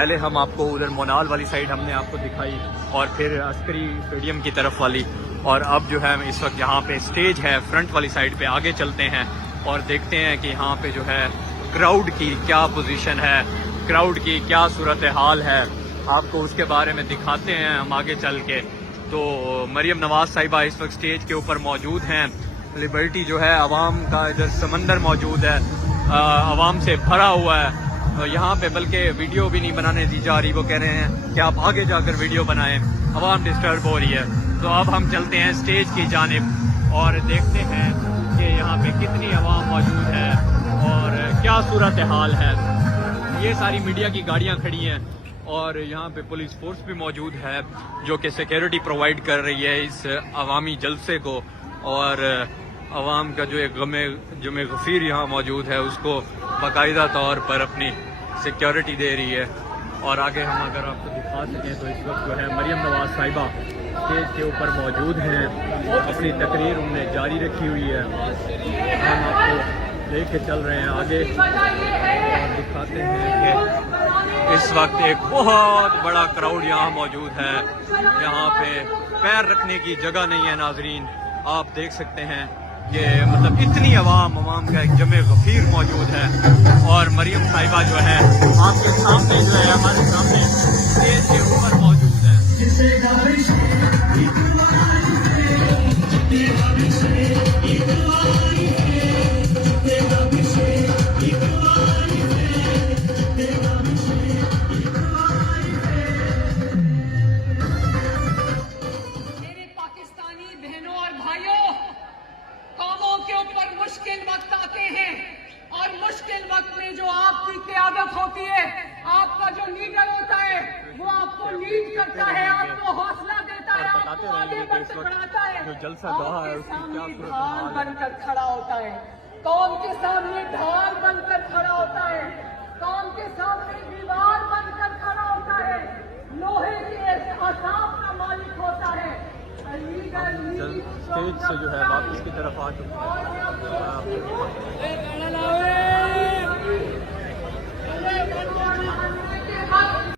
پہلے ہم آپ کو ادھر مونال والی سائڈ ہم نے آپ کو دکھائی اور پھر عسکری اسٹیڈیم کی طرف والی، اور اب جو ہے اس وقت یہاں پہ اسٹیج ہے فرنٹ والی سائڈ پہ آگے چلتے ہیں اور دیکھتے ہیں کہ یہاں پہ جو ہے کراؤڈ کی کیا پوزیشن ہے، کراؤڈ کی کیا صورتحال ہے، آپ کو اس کے بارے میں دکھاتے ہیں ہم آگے چل کے۔ تو مریم نواز صاحبہ اس وقت اسٹیج کے اوپر موجود ہیں، لبرٹی جو ہے عوام کا ادھر سمندر موجود ہے، عوام سے بھرا ہوا ہے یہاں پہ، بلکہ ویڈیو بھی نہیں بنانے دی جا رہی، وہ کہہ رہے ہیں کہ آپ آگے جا کر ویڈیو بنائیں، عوام ڈسٹرب ہو رہی ہے۔ تو اب ہم چلتے ہیں اسٹیج کی جانب اور دیکھتے ہیں کہ یہاں پہ کتنی عوام موجود ہے اور کیا صورتحال ہے۔ یہ ساری میڈیا کی گاڑیاں کھڑی ہیں اور یہاں پہ پولیس فورس بھی موجود ہے جو کہ سیکیورٹی پرووائڈ کر رہی ہے اس عوامی جلسے کو، اور عوام کا جو ایک جمع غفیر یہاں موجود ہے اس کو باقاعدہ طور پر اپنی سیکیورٹی دے رہی ہے۔ اور آگے ہم اگر آپ کو دکھا سکیں تو اس وقت جو ہے مریم نواز صاحبہ اسٹیج کے اوپر موجود ہیں، اپنی تقریر انہوں نے جاری رکھی ہوئی ہے، ہم آپ کو لے کے چل رہے ہیں آگے اور دکھاتے ہیں کہ اس وقت ایک بہت بڑا کراؤڈ یہاں موجود ہے، یہاں پہ پیر رکھنے کی جگہ نہیں ہے۔ ناظرین آپ دیکھ سکتے ہیں کہ مطلب اتنی عوام کا ایک جمع غفیر موجود ہے، اور مریم صاحبہ جو ہے آپ کے سامنے جو ہے ہمارے سامنے اسٹیج کے اوپر موجود ہے۔ میرے پاکستانی بہنوں اور بھائیوں، قوموں کے اوپر مشکل وقت آتے ہیں، اور مشکل وقت میں جو آپ کی قیادت ہوتی ہے، آپ کا جو لیڈر ہوتا ہے، وہ آپ کو لیڈ کرتا ہے، آپ کو حوصلہ دیتا ہے، آپ کو آگے بڑھ کر بڑھاتا ہے، جو جلسہ گاہ ہے اس کی کیا ڈھال بن کر کھڑا ہوتا ہے، قوم کے سامنے ڈھال بن کر کھڑا ہوتا ہے، قوم کے سامنے دیوار بن کر کھڑا ہوتا ہے، لوہے کے اعصاب کا مالک ہوتا ہے۔ اسٹیج سے جو ہے واپس کی طرف آ چکے ہیں۔